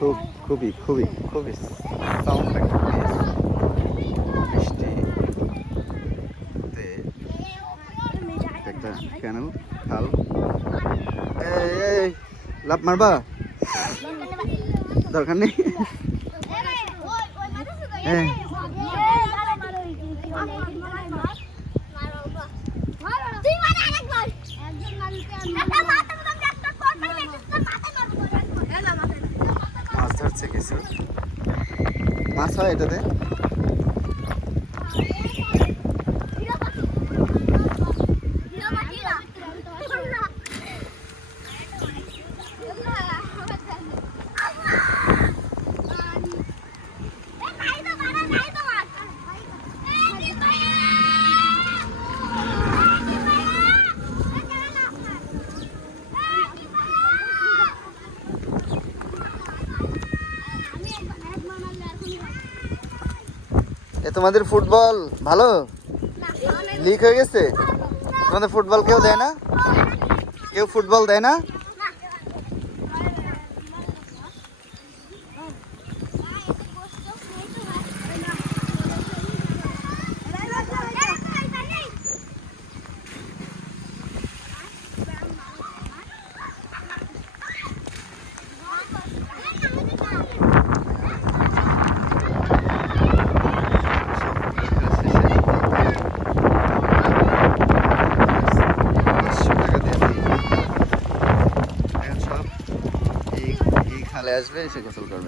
খুবই খুবই খুবই সাউন্ড একটা প্লেস। বৃষ্টিতে একটা ক্যানেল খাল। এই লাভ মারবা দরকার নেই। হ্যাঁ মাছ ধরছে কিছু মাছ হয় এটাতে। তোমাদের ফুটবল ভালো লিক হয়ে গেছে? তোমাদের ফুটবল কেউ দেয় না? কেউ ফুটবল দেয় না? খালে আসবে এসে গোসল করবে।